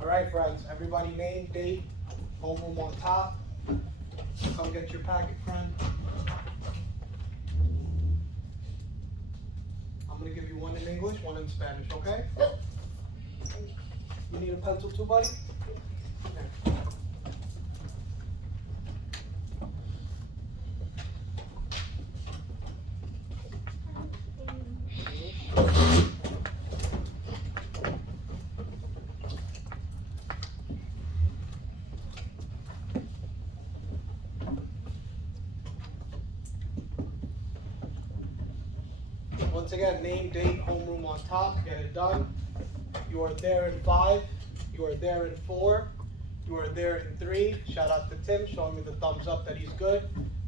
All right, friends. Everybody name, date, homeroom on top. Come get your packet, friend. I'm going to give you one in English, one in Spanish, okay? You need a pencil too, buddy? Okay. Once again, name, date, homeroom on top. Get it done. You are there in 5. You are there in 4. You are there in 3. Shout out to Tim, showing me the thumbs up that he's good.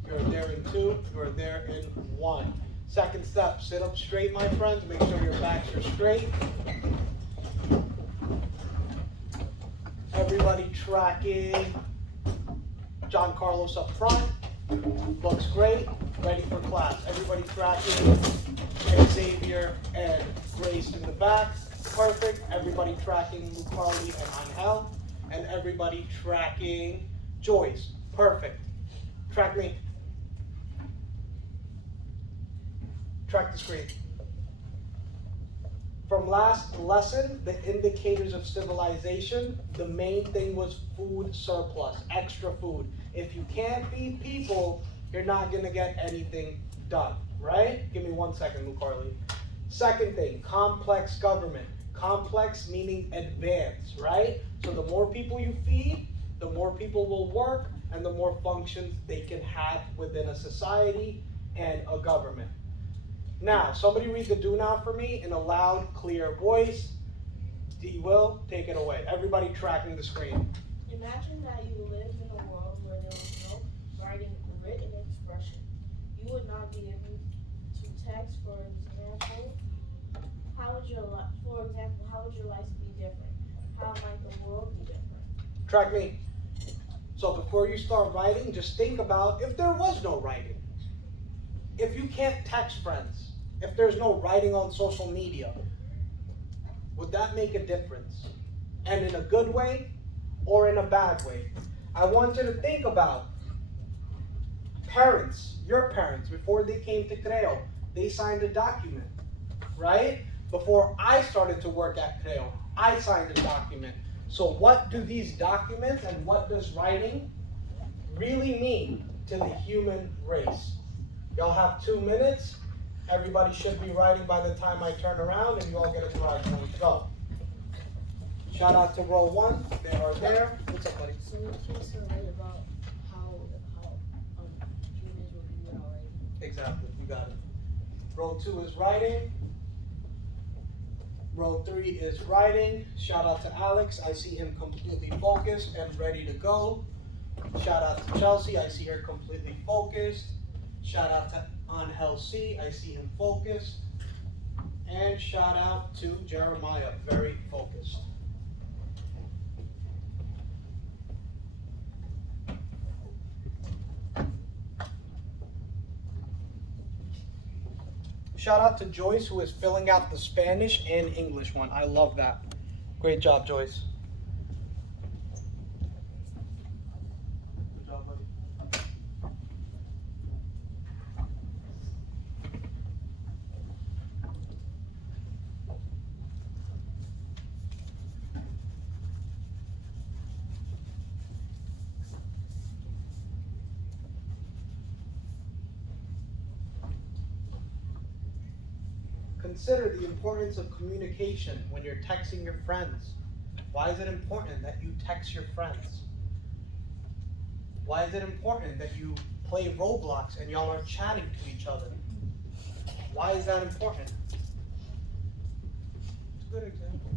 You are there in 2. You are there in 1. Second step, sit up straight, my friends. Make sure your backs are straight. Everybody tracking. John Carlos up front. Looks great. Ready for class. Everybody tracking. Xavier and Grace in the back. Perfect. Everybody tracking Lucarly and Angel. And everybody tracking Joyce. Perfect. Track me. Track the screen. From last lesson, the indicators of civilization, the main thing was food surplus, extra food. If you can't feed people, you're not going to get anything done, right? Give me 1 second, Lucarly. Second thing, complex government. Complex meaning advanced, right? So the more people you feed, the more people will work, and the more functions they can have within a society and a government. Now, somebody read the do now for me in a loud, clear voice. D will, take it away. Everybody tracking the screen. Imagine that you lived in a world where there was no written expression. You would not be able to text, for example. How would your life be different? How might the world be different? Track me. So before you start writing, just think about if there was no writing. If you can't text friends, if there's no writing on social media, would that make a difference? And in a good way or in a bad way? I want you to think about parents, your parents, before they came to Creo, they signed a document, right? Before I started to work at Creo, I signed a document. So what do these documents and what does writing really mean to the human race? Y'all have 2 minutes. Everybody should be writing by the time I turn around and you all get a garage point. Go. Shout out to row 1. They are there. What's up, buddy? So can you write about how humans will be without writing? Exactly. You got it. Row 2 is writing. Row 3 is writing. Shout out to Alex. I see him completely focused and ready to go. Shout out to Chelsea. I see her completely focused. Shout out to Angel C. I see him focused. And shout out to Jeremiah. Very focused. Shout out to Joyce, who is filling out the Spanish and English one. I love that. Great job, Joyce. Good job, buddy. Consider the importance of communication when you're texting your friends. Why is it important that you text your friends? Why is it important that you play Roblox and y'all are chatting to each other? Why is that important? It's a good example.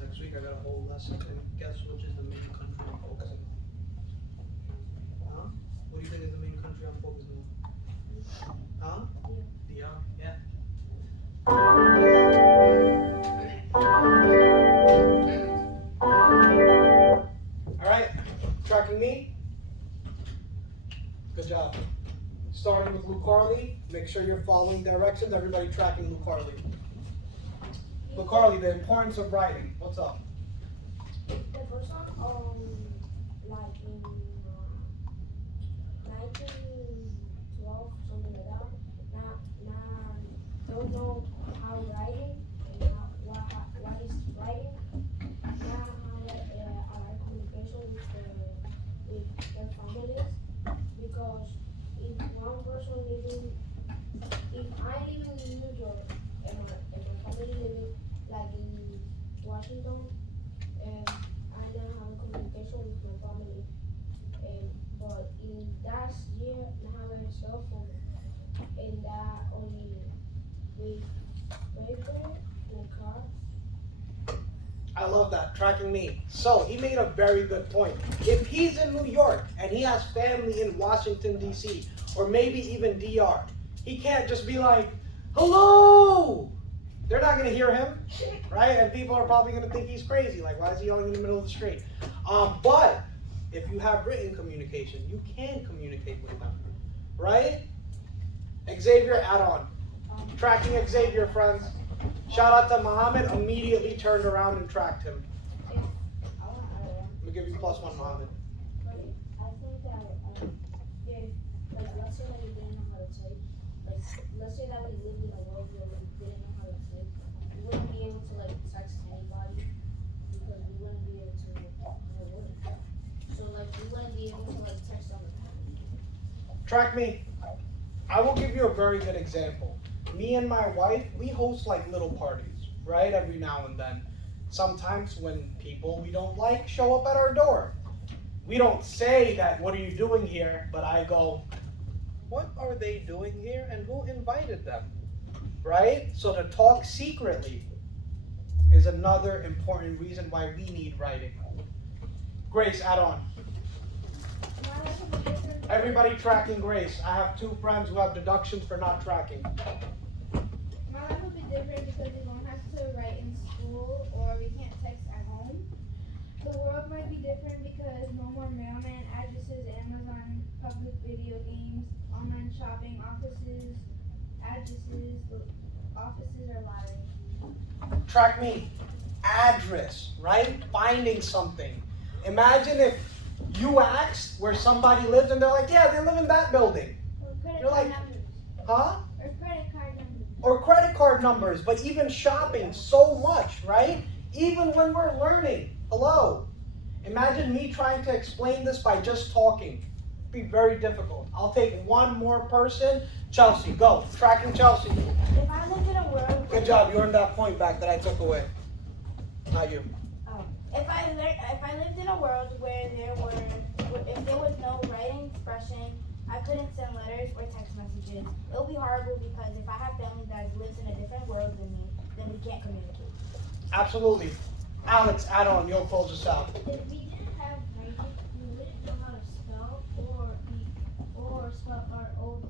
Next week I got a whole lesson, and guess which is the main country I'm focusing on? Huh? What do you think is the main country I'm focusing on? Huh? Yeah. Yeah. Luke Harley, make sure you're following directions. Everybody tracking Luke Harley. Luke Harley, the importance of writing. What's up? The person, like in 1912, something like that, don't know how writing and what is writing. Now have a like communication with their families, because if one person living, if I live in New York and my family living like in Washington, I don't have a communication with my family. But in that year, I have a cell phone, and that only with paper and car. I love that, tracking me. So he made a very good point. If he's in New York and he has family in Washington, D.C., or maybe even D.R., he can't just be like, hello! They're not going to hear him, right? And people are probably going to think he's crazy. Like, why is he yelling in the middle of the street? But if you have written communication, you can communicate with them, right? Xavier, add on. Tracking Xavier, friends. Shout out to Muhammad, immediately turned around and tracked him. Let me give you +1, Muhammad. I think that if, like, let's say that we didn't know how to type, like, let's say that we lived in a world where we didn't know how to type, we wouldn't be able to, like, text anybody, because we wouldn't be able to, so, like, we wouldn't be able to, like, text other people. Track me. I will give you a very good example. Me and my wife, we host like little parties, right? Every now and then. Sometimes when people we don't like show up at our door. We don't say that, what are you doing here? But I go, what are they doing here and who invited them? Right? So to talk secretly is another important reason why we need writing. Grace, add on. Everybody tracking Grace. I have 2 friends who have deductions for not tracking. My life would be different because we don't have to write in school or we can't text at home. The world might be different because no more mailman, addresses, Amazon, public video games, online shopping, offices, addresses, the offices are lying. Track me. Address, right? Finding something. Imagine if you asked where somebody lives and they're like, yeah, they live in that building. Or credit You're card like, numbers. huh? Or credit card numbers. Or credit card numbers, but even shopping so much, right? Even when we're learning. Hello. Imagine me trying to explain this by just talking. It'd be very difficult. I'll take one more person. Chelsea, go. Tracking Chelsea. If I lived in a world, Good job. You earned that point back that I took away. Not you. if I lived in a world where if there was no writing expression, I couldn't send letters or text messages. It would be horrible because if I have family that lives in a different world than me, then we can't communicate. Absolutely. Alex, add on. You'll close us out. If we didn't have writing, we wouldn't know how to spell or spell our old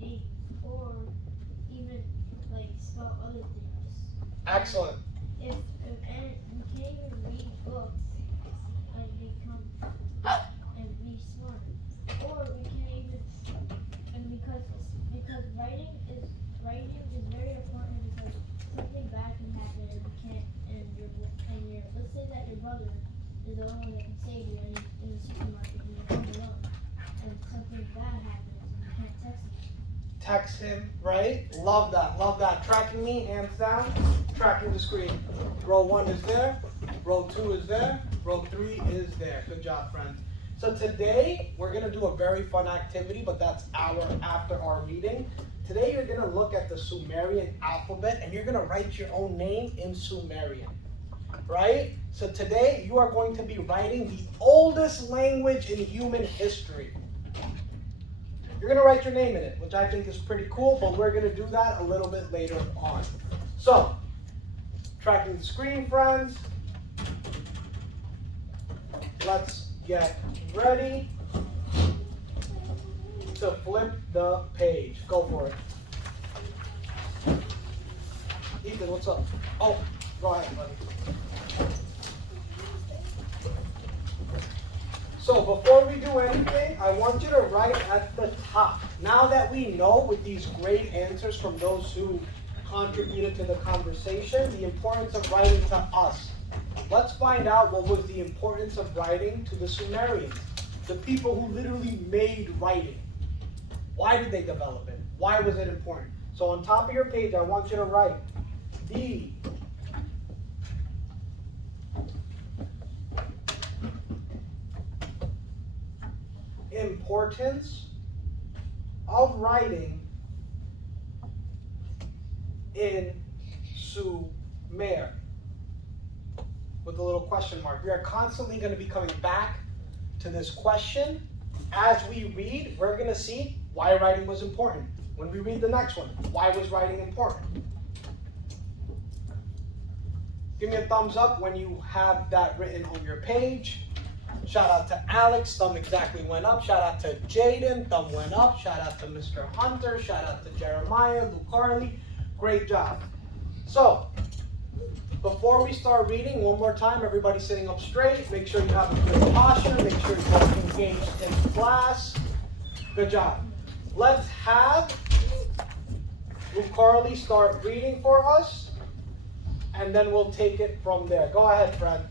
names or even like spell other things. Excellent. If and we can't even read books and become and be smart, or we can't even and because writing is very important because something bad can happen and you can't and your let's say that your brother is the only one that can save you and in the supermarket and you're home alone and something bad happens and you can't text him. Text him, right? Love that, love that. Tracking me, hands down. Tracking the screen. Row 1 is there. Row 2 is there. Row 3 is there. Good job, friends. So today, we're going to do a very fun activity, but that's after our reading. Today, you're going to look at the Sumerian alphabet, and you're going to write your own name in Sumerian, right? So today, you are going to be writing the oldest language in human history. You're going to write your name in it, which I think is pretty cool, but we're going to do that a little bit later on. So, tracking the screen, friends. Let's get ready to flip the page. Go for it. Ethan, what's up? Oh, go ahead, buddy. So before we do anything, I want you to write at the top. Now that we know with these great answers from those who contributed to the conversation, the importance of writing to us. Let's find out what was the importance of writing to the Sumerians, the people who literally made writing. Why did they develop it? Why was it important? So on top of your page, I want you to write the importance of writing in Sumer, with a little question mark. We are constantly going to be coming back to this question. As we read, we're going to see why writing was important. When we read the next one, why was writing important? Give me a thumbs up when you have that written on your page. Shout out to Alex, thumb exactly went up. Shout out to Jaden, thumb went up. Shout out to Mr. Hunter. Shout out to Jeremiah, Luke Carly. Great job. So, before we start reading, one more time, everybody sitting up straight. Make sure you have a good posture. Make sure you're engaged in class. Good job. Let's have Luke Carly start reading for us, and then we'll take it from there. Go ahead, Fred.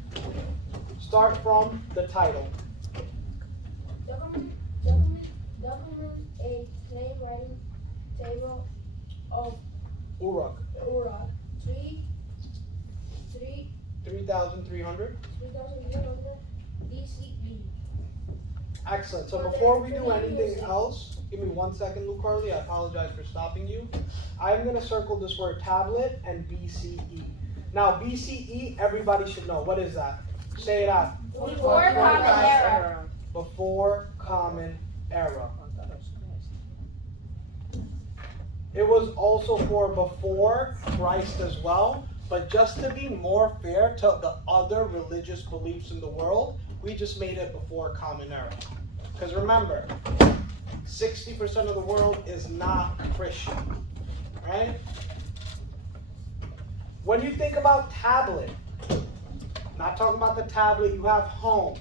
Start from the title. Document a claim writing table of Uruk. 3,300. 3,300 BCE. Excellent. So before we do anything else, give me 1 second, Luke Carly. I apologize for stopping you. I'm going to circle this word tablet and BCE. Now, BCE, everybody should know. What is that? Say it out. Before Common Era. Before Common Era. It was also for before Christ as well, but just to be more fair to the other religious beliefs in the world, we just made it before Common Era. Because remember, 60% of the world is not Christian, right? When you think about tablet, not talking about the tablet you have home.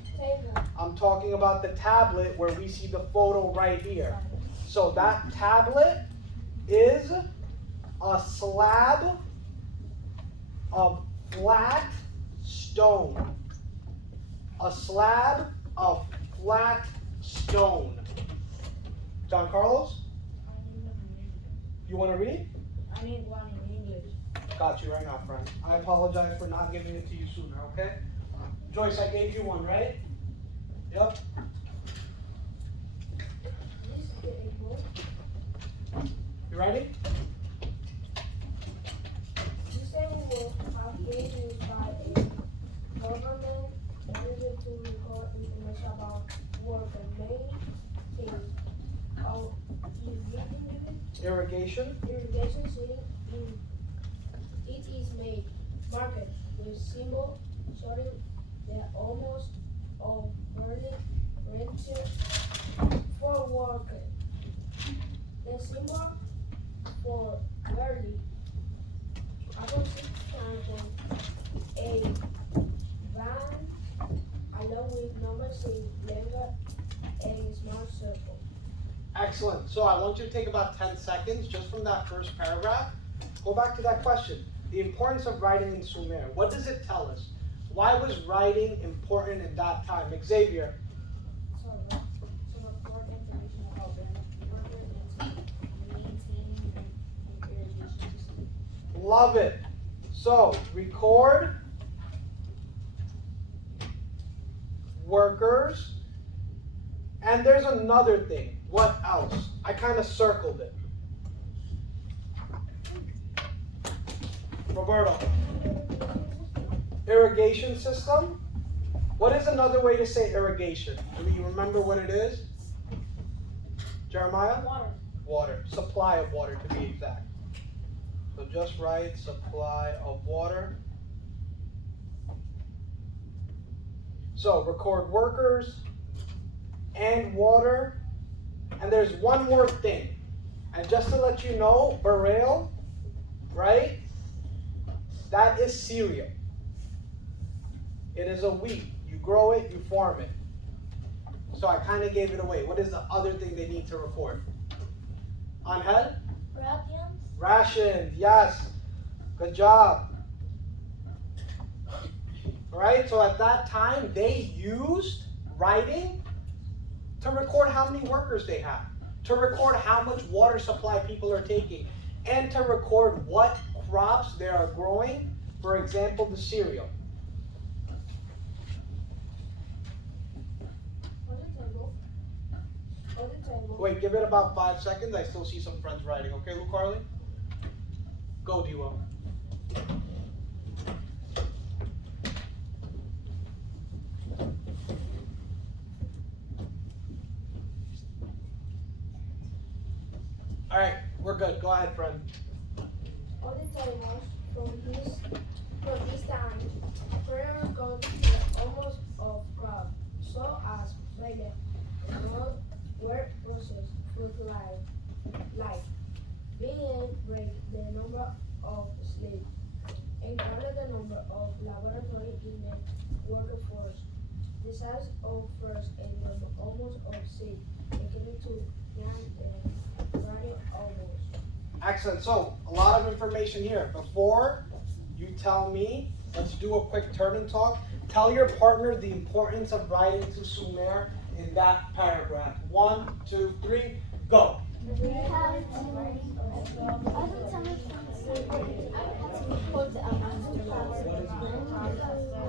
I'm talking about the tablet where we see the photo right here. So that tablet is a slab of flat stone. A slab of flat stone. John Carlos? You want to read? I need one in English. Got you right now, friend. I apologize for not giving it to you sooner, okay? Joyce, I gave you one, right? Yep. This is a book. You ready? This table will have been used by a government entity to record information about what the main thing of Irrigation. irrigation system in it is made market with symbol showing the almost of burning rented for worker. The symbol for early opposite time a van along with numbers in letter and small circle. Excellent. So I want you to take about 10 seconds just from that first paragraph. Go back to that question. The importance of writing in Sumer. What does it tell us? Why was writing important in that time? Xavier. So record information about the worker and maintaining the irrigation system. Love it. So record workers. And there's another thing. What else? I kind of circled it. Roberto. Irrigation system. What is another way to say irrigation? Do you remember what it is? Jeremiah? Water. Water. Supply of water, to be exact. So just write supply of water. So record workers and water. And there's one more thing. And just to let you know, Beryl, right? That is cereal. It is a wheat. You grow it, you farm it. So I kind of gave it away. What is the other thing they need to record? Angel? Rations. Rations, yes. Good job. Alright, so at that time, they used writing to record how many workers they have, to record how much water supply people are taking, and to record what crops they are growing, for example, the cereal. On the table. On the table. Wait, give it about 5 seconds. I still see some friends writing. Okay, Luke Carly? Go, Diwo. All right, we're good. Go ahead, friend. On the tables from this time, farmers got the almost of crop, so as later, not were processed food like being break the number of slaves, and counted the number of laboratory in the workforce, the size of first and the almost of seed, equal to plant and running almost. Excellent. So, a lot of information here. Before you tell me, let's do a quick turn and talk. Tell your partner the importance of writing to Sumer in that paragraph. 1, 2, 3, go. We have to, every time we record the amount of flowers,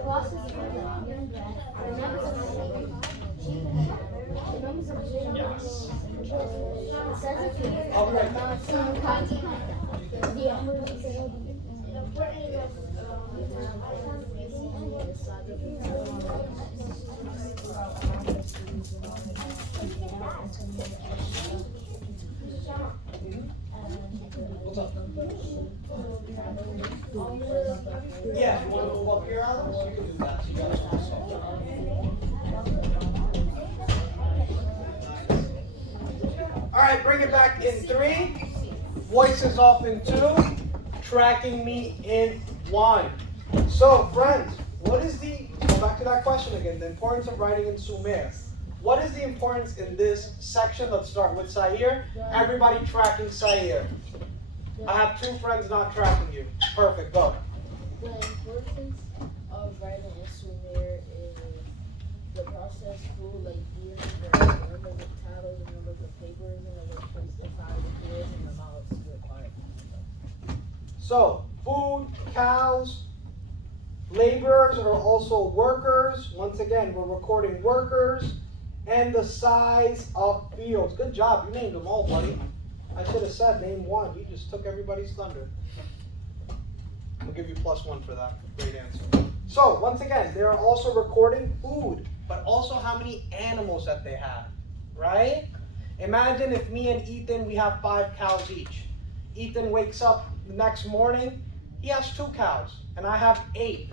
process for the numbers of Yes. it says it here. All right. What's up? Yeah, you want to move up here, Alex? You can do that. So you got All right, bring it back in 3. Voices off in 2. Tracking me in 1. So, friends, what is go back to that question again, the importance of writing in Sumer. What is the importance in this section? Let's start with Sair. Everybody tracking Sair. I have 2 friends not tracking you. Perfect, go. The importance of writing in Sumer is the process food, like years, the number of titles, the number of papers, and the workplace, the size of fields, and the amounts required. So, food, cows, laborers are also workers. Once again, we're recording workers and the size of fields. Good job, you named them all, buddy. I should have said name 1. You just took everybody's thunder. I'll give you +1 for that. Great answer. So, once again, they're also recording food, but also how many animals that they have, right? Imagine if me and Ethan, we have 5 cows each. Ethan wakes up the next morning, he has 2 cows, and I have 8.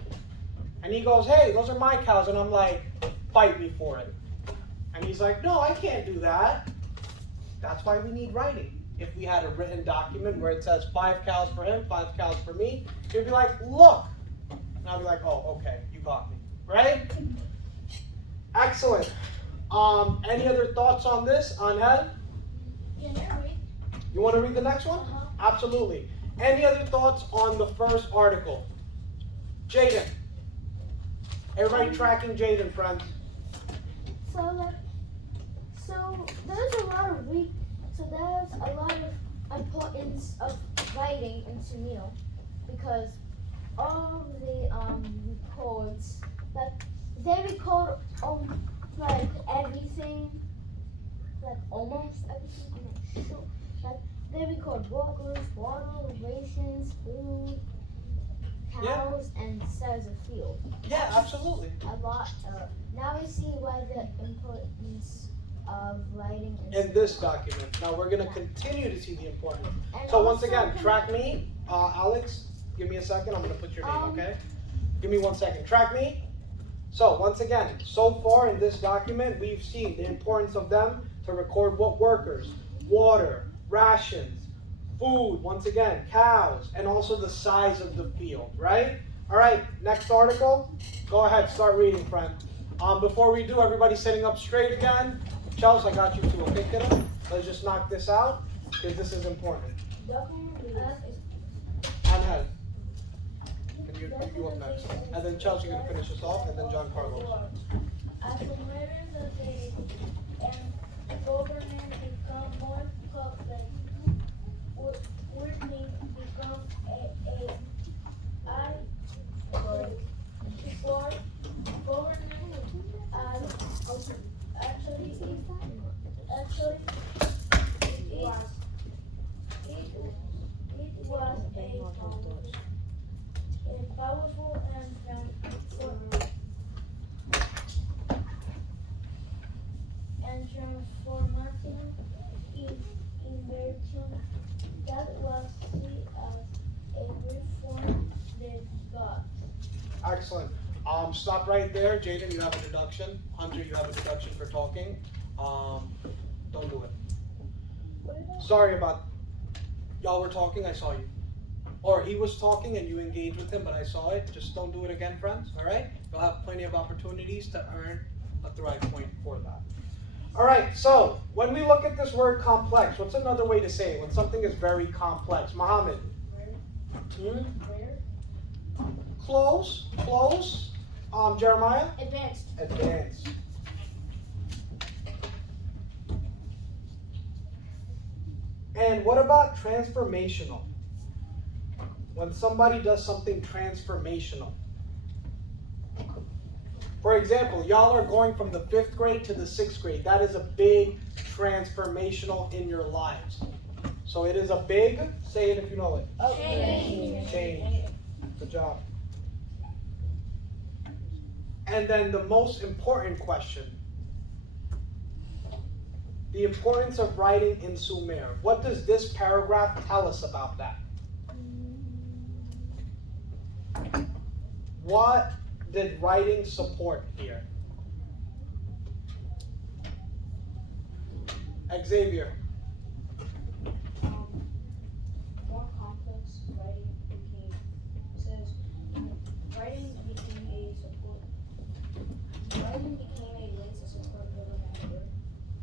And he goes, hey, those are my cows, and I'm like, fight me for it. And he's like, no, I can't do that. That's why we need writing. If we had a written document where it says 5 cows for him, 5 cows for me, he'd be like, look. And I'll be like, oh, okay, you got me, right? Excellent. Any other thoughts on this, Angel? You want to read the next one? Absolutely. Any other thoughts on the first article? Jaden. Everybody tracking Jaden, friends. So there's a lot of importance of writing in Sunil because all the records, like they record like everything, like almost everything. I'm not sure. Like they record workers, water, rations, food, cows, and size of field. Yeah, absolutely. A lot. Now we see why the importance of writing In this document. Now we're going to continue to see the importance. And So once also again, track me. Alex, give me a second. I'm going to put your name, okay? Give me 1 second. Track me. So once again, so far in this document, we've seen the importance of them to record what workers, water, rations, food, once again, cows, and also the size of the field, right? All right, next article. Go ahead, start reading, friend. Before we do, everybody sitting up straight again. Chelsea, I got you too, okay, kiddo? Let's just knock this out. because this is important. Documentation. Anhel, and you up next. And then Chelsea, you're gonna finish us off, and then John Carlos. Accumulating the day and government become more complex, working become before government actually it was a powerful and transformational invention that was seen as a reform that God. Excellent. Stop right there. Jaden, you have a deduction. Hunter, you have a deduction for talking. Don't do it. Sorry about, y'all were talking, I saw you. Or he was talking and you engaged with him, but I saw it. Just don't do it again, friends, all right? You'll have plenty of opportunities to earn a thrive point for that. All right, so when we look at this word complex, what's another way to say it when something is very complex? Mohammed? Close, close. Jeremiah? Advanced. Advanced. And what about transformational? When somebody does something transformational. For example, y'all are going from the 5th grade to the 6th grade. That is a big transformational in your lives. So it is a big, say it if you know it. Change. Good job. And then the most important question. The importance of writing in Sumer. What does this paragraph tell us about that? What did writing support here? Xavier. More complex writing became, says, writing became a way to support government work.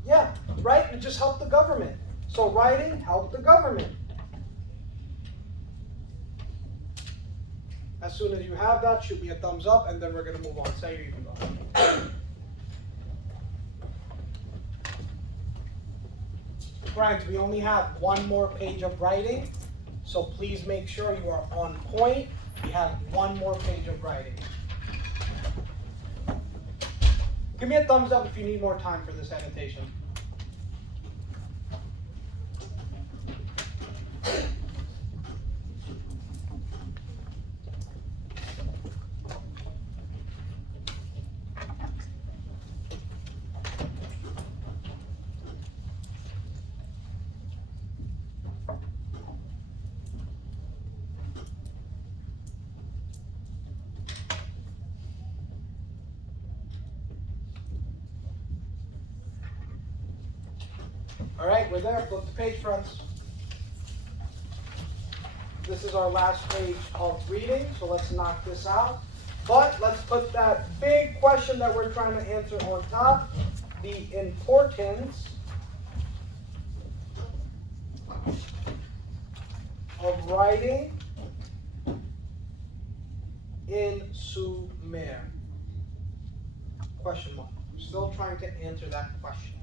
Yeah, right? It just helped the government. So writing helped the government. As soon as you have that, shoot me a thumbs up, and then we're going to move on. Say you can go. Friends, we only have one more page of writing, so please make sure you are on point. We have one more page of writing. Give me a thumbs up if you need more time for this annotation. All right, we're there. Flip the page, friends. This is our last page of reading, so let's knock this out. But let's put that big question that we're trying to answer on top. The importance of writing in Sumer. Question mark. I'm still trying to answer that question.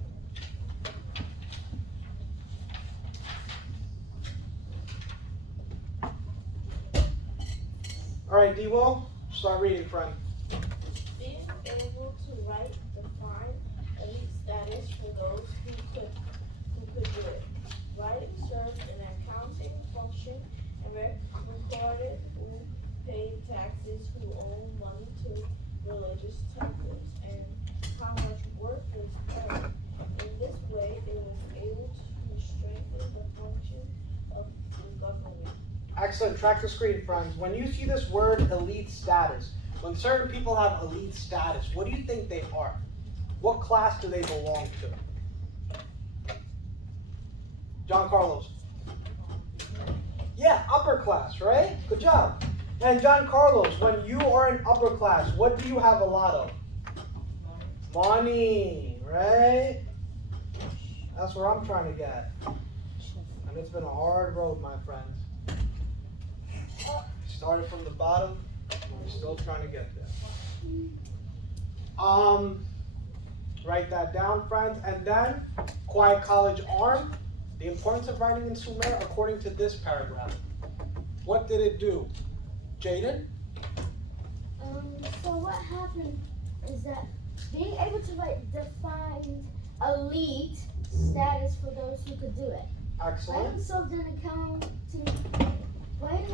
All right, D-Will, start reading, friend. Being able to write define elite status for those who could do it. Writing served an accounting function and recorded who paid taxes, who owed money to religious temples, and how much work was done. In this way, it was able to strengthen the function of the government. Excellent. Track the screen, friends. When you see this word elite status, when certain people have elite status, what do you think they are? What class do they belong to? John Carlos. Yeah, upper class, right? Good job. And John Carlos, when you are in upper class, what do you have a lot of? Money, right? That's where I'm trying to get. And it's been a hard road, my friends. Started from the bottom, we're still trying to get there. Write that down, friends. And then, Quiet College Arm, the importance of writing in Sumer according to this paragraph. What did it do? Jaden? So what happened is that being able to write defined elite status for those who could do it. Excellent. Writing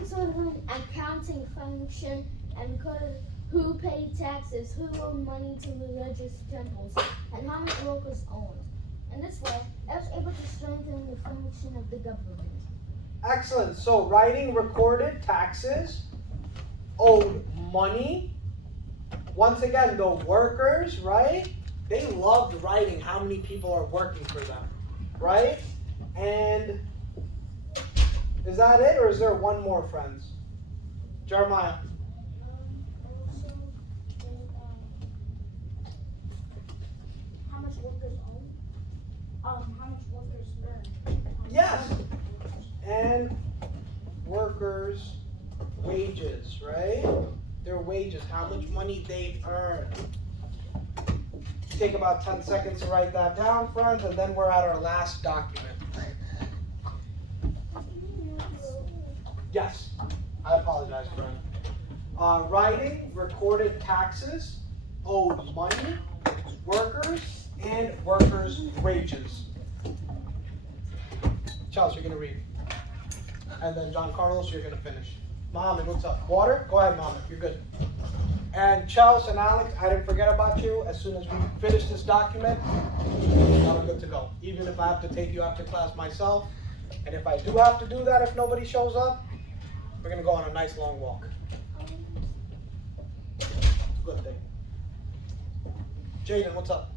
solved an accounting function and recorded who paid taxes, who owed money to religious temples, and how many workers owned. In this way, I was able to strengthen the function of the government. Excellent. So writing recorded taxes, owed money. Once again, the workers, right? They loved writing how many people are working for them, right? And is that it, or is there one more, friends? Jeremiah. Also, how much workers own? How much workers earn? Yes. And workers' wages, right? Their wages, how much money they earn. Take about 10 seconds to write that down, friends, and then we're at our last document. Yes, I apologize, friend. Writing, recorded taxes, owed money, workers, and workers' wages. Charles, you're going to read. And then John Carlos, you're going to finish. Mohammed, what's up? Water? Go ahead, Mohammed. You're good. And Charles and Alex, I didn't forget about you. As soon as we finish this document, I'm good to go. Even if I have to take you after class myself. And if I do have to do that, if nobody shows up, we're going to go on a nice long walk. Good thing. Jaden, what's up?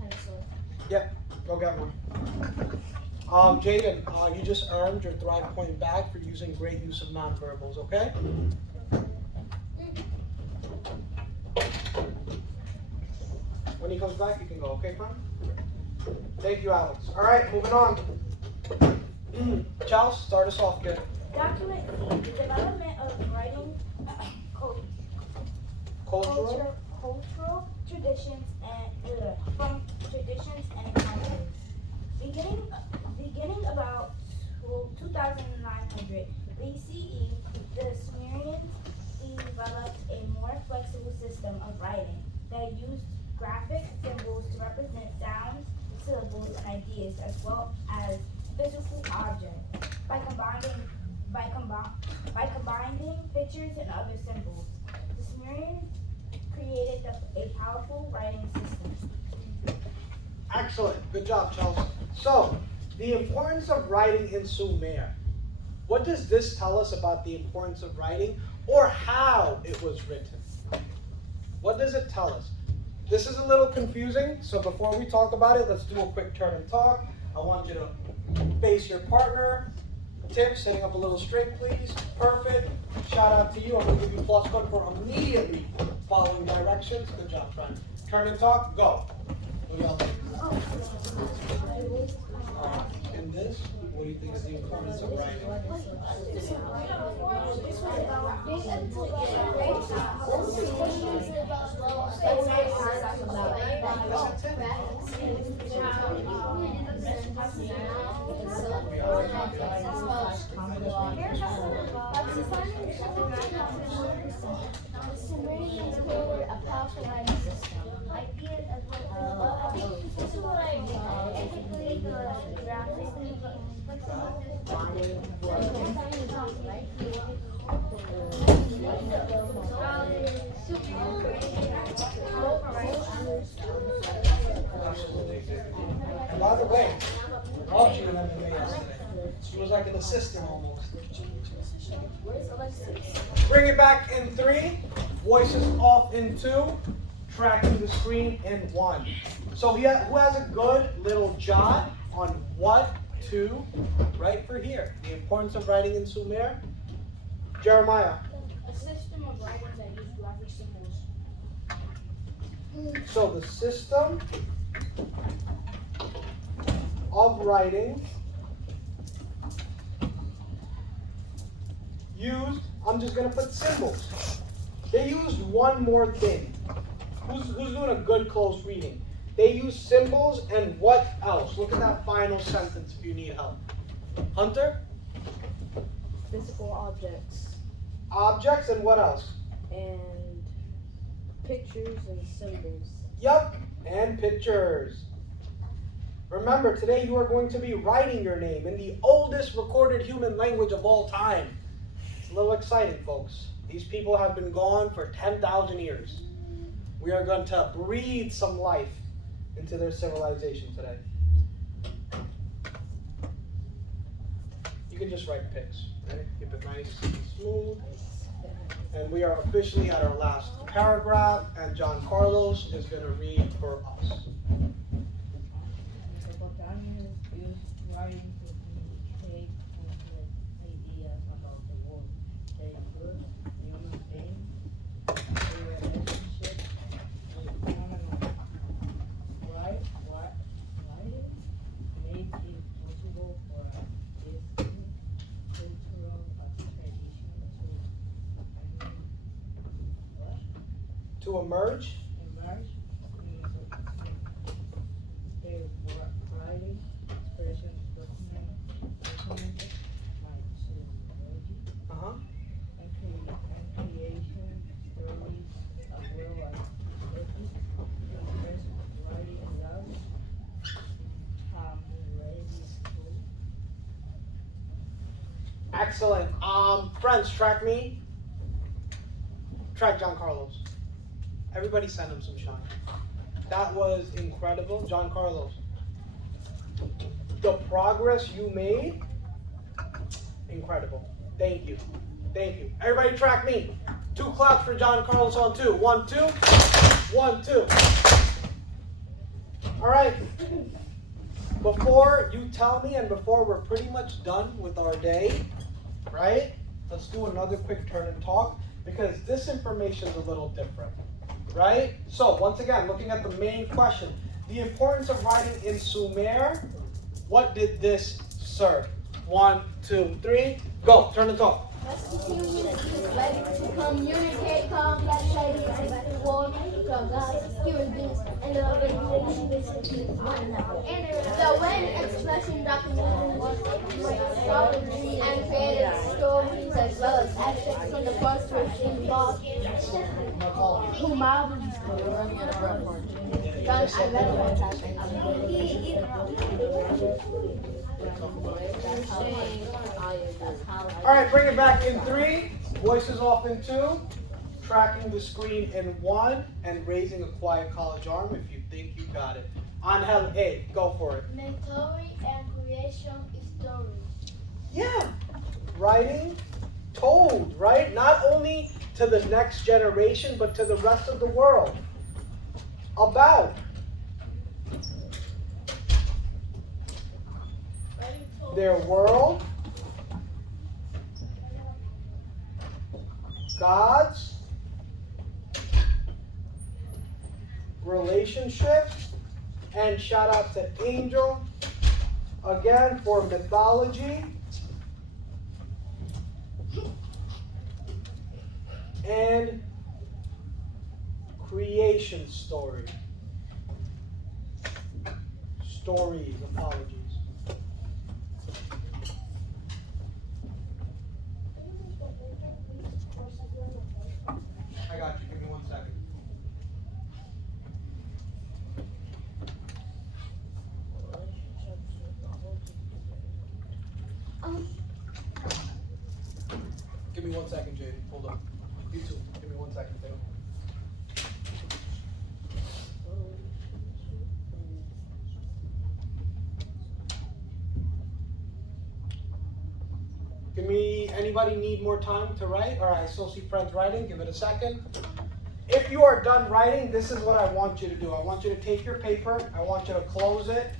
Pencil. Yep, go get one. Jaden, you just earned your Thrive Point back for using great use of nonverbals, okay? When he comes back, you can go, okay, friend? Thank you, Alex. All right, moving on. Charles, start us off, good. Document the development of writing cultural traditions and from traditions and economies. Beginning about 2900 BCE, the Sumerians developed a more flexible system of writing that used graphic symbols to represent sounds, syllables, and ideas, as well as physical objects. By combining pictures and other symbols, the Sumerians created a powerful writing system. Excellent. Good job, Charles. So, the importance of writing in Sumer. What does this tell us about the importance of writing or how it was written? What does it tell us? This is a little confusing, so before we talk about it, let's do a quick turn and talk. I want you to face your partner. Tip, sitting up a little straight, please. Perfect. Shout out to you. I'm going to give you plus one for immediately following directions. Good job, friend. Turn and talk. Go. What do y'all think? In this, what do you think is the importance of writing? And by the way, I loved you in MMA yesterday. She was like an assistant almost. Bring it back in 3. Voices off in 2. Tracking the screen in 1. So who has a good little jot on what to write for here? The importance of writing in Sumer. Jeremiah. A system of writing that uses graphic symbols. So the system of writing used, I'm just gonna put symbols. They used one more thing. Who's doing a good close reading? They use symbols and what else? Look at that final sentence if you need help. Hunter? Physical objects Objects and what else? and pictures and symbols. Yup, and pictures. Remember, today you are going to be writing your name in the oldest recorded human language of all time. It's a little exciting, folks. These people have been gone for 10,000 years. We are going to breathe some life into their civilization today. You can just write pics, right? Keep it nice and smooth. And we are officially at our last paragraph, and John Carlos is going to read for us. Mesopotamians used writing to communicate complex ideas about the world. They could human beings, their relationship with one another. Writing made it possible for a distinct cultural tradition To emerge. emerge in Mesopotamia. Their writing expressions documented by sociology and creation stories as well as ethics. The first writing laws have already school. Excellent. Friends, track me. Track John Carlos. Everybody send him some shine. That was incredible. John Carlos. The progress you made, incredible. Thank you. Thank you. Everybody track me. 2 claps for John Carlos on 2. 1, 2. 1, 2. All right. Before you tell me and before we're pretty much done with our day, right? Let's do another quick turn and talk because this information is a little different, right? So once again, looking at the main question, the importance of writing in Sumer, what did this serve? 1, 2, 3, go, turn and talk. Communicate complex ideas about the world from God, human beings, and the relationship with one another. The when expression documented mythology and created stories as well as aspects from the first which involved All right, bring it back in 3, voices off in 2, tracking the screen in 1, and raising a quiet college arm if you think you got it. Angel A, go for it. Mentoring and creation stories. Yeah, writing told, right? Not only to the next generation, but to the rest of the world. About their world, God's relationships, and shout out to Angel again for mythology and creation story. Stories, apologies. I got you. Give me 1 second. Give me 1 second, Jaden. Hold on. You too. Give me 1 second, too. Give me, anybody need more time to write? All right, I still see friends writing. Give it a second. If you are done writing, this is what I want you to do. I want you to take your paper. I want you to close it.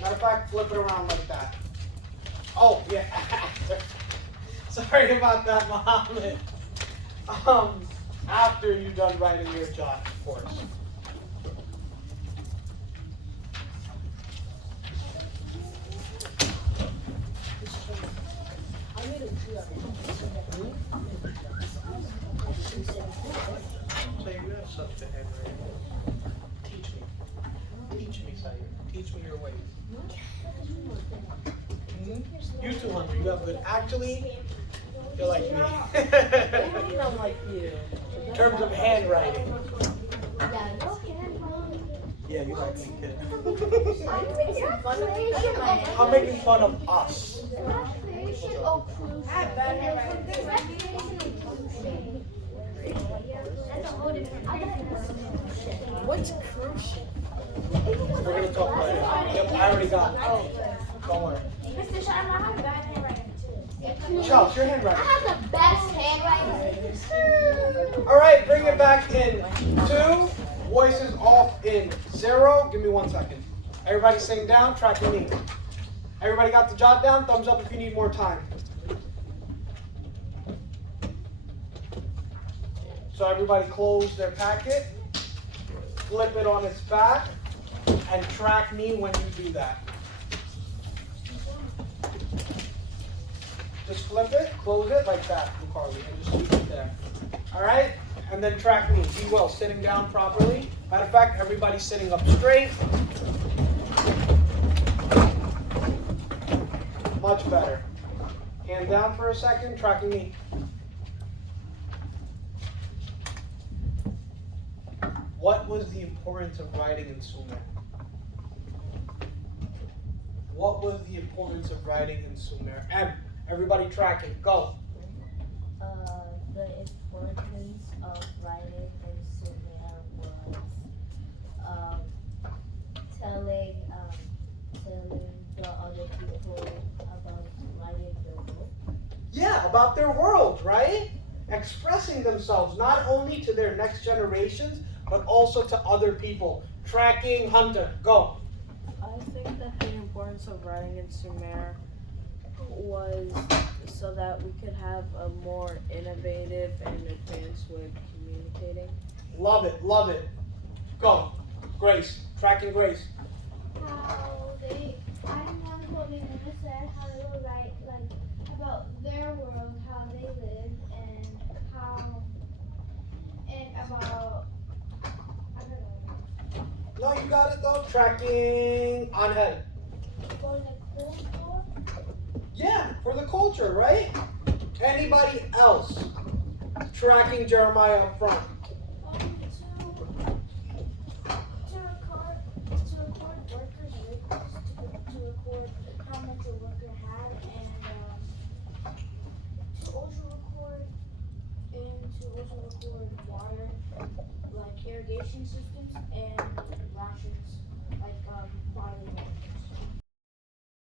Matter of fact, flip it around like that. Oh, yeah. Sorry about that, Mohammed. After you're done writing your job, of course. I made a Sayer, you have such good handwriting. Teach me. Teach me, Sayer. Teach me your ways. You too, Hunter. You have good. Actually, you're like me. I'm like you. In terms of handwriting. Yeah, your handwriting. Yeah, you like me, kid. I'm making fun of me. I'm making fun of us. Recreation or cruise ship? Recreation or cruise ship? That's a whole different. What's crucial? We're gonna talk about it. Yep, I already got it. Don't worry. Mr. Sharma, I have bad handwriting too. Charles, your I handwriting. have the best handwriting. All right, bring it back in 2. Voices off in 0. Give me 1 second. Everybody sing down, tracking me. Everybody got the jot down? Thumbs up if you need more time. So everybody close their packet, flip it on its back, and track me when you do that. Just flip it, close it like that, Carly, and just leave it there. All right? And then track me. Be well, sitting down properly. Matter of fact, everybody sitting up straight. Much better. Hand down for a second, tracking me. What was the importance of writing in Sumer? What was the importance of writing in Sumer? M, everybody tracking, go. The importance of writing in Sumer was telling the other people about writing their book. Yeah, about their world, right? Expressing themselves not only to their next generations, but also to other people. Tracking, Hunter, go. I think that the importance of writing in Sumer was so that we could have a more innovative and advanced way of communicating. Love it, love it. Go. Grace, tracking Grace. How they, I remember what Lehman said, how they would write like about their world, how they live, and how, and about, I don't know. No, you got it though. Tracking on head. For the culture. Yeah, for the culture, right? Anybody else? Tracking Jeremiah up front. To record workers' wages, to record how much a worker had, and to also record water, like irrigation system.